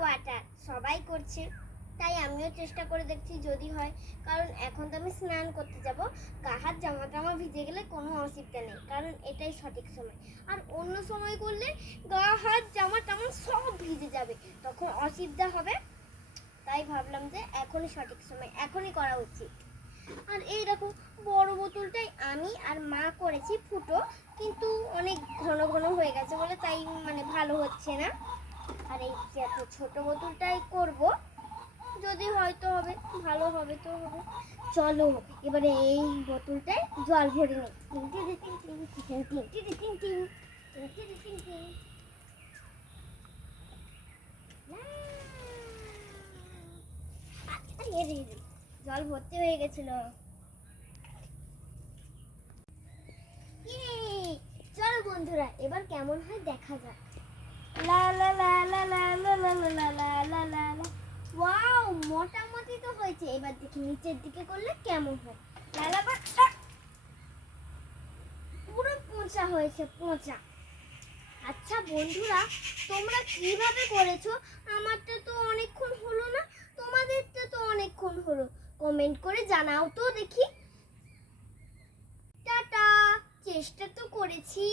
Water সবাই করছে, তাই আমিও চেষ্টা করে দেখছি যদি হয়। কারণ এখন তো আমি স্নান করতে যাব, গা হাত জামা টামা ভিজে গেলে কোনো অসুবিধা নেই, কারণ এটাই সঠিক সময়। আর অন্য সময় করলে গা হাত জামা টামা সব ভিজে যাবে, তখন অসুবিধা হবে। তাই ভাবলাম যে এখনই সঠিক সময়, এখনই করা উচিত। আর এই দেখো, বড় বোতলটাই আমি আর মা করেছি ফুটো, কিন্তু অনেক ঘন ঘন হয়ে গেছে বলে তাই ভালো হচ্ছে না। আর এই ছোট বোতলটাই করব, যদি হয়তো হবে, ভালো হবে তো হবে। চলো এবারে এই বোতলটায় জল ভরে নিই। জল ভর্তি হয়ে গেছিল। চলো বন্ধুরা, এবার কেমন হয় দেখা যাক। লা লা লা লা লা লা লা লা লা লা লা লা। ওয়াও, মোটামুটি তো হয়েছে। এবার দেখি নিচের দিকে করলে কেমন হয়। লা লা বা পুরো পোঁচা হয়েছে, পোঁচা। আচ্ছা বন্ধুরা, তোমরা কিভাবে করেছো? আমারটা তো অনেকক্ষণ হলো না, তোমাদেরটা তো অনেকক্ষণ হলো। কমেন্ট করে জানাও তো দেখি। টাটা, চেষ্টা তো করেছি।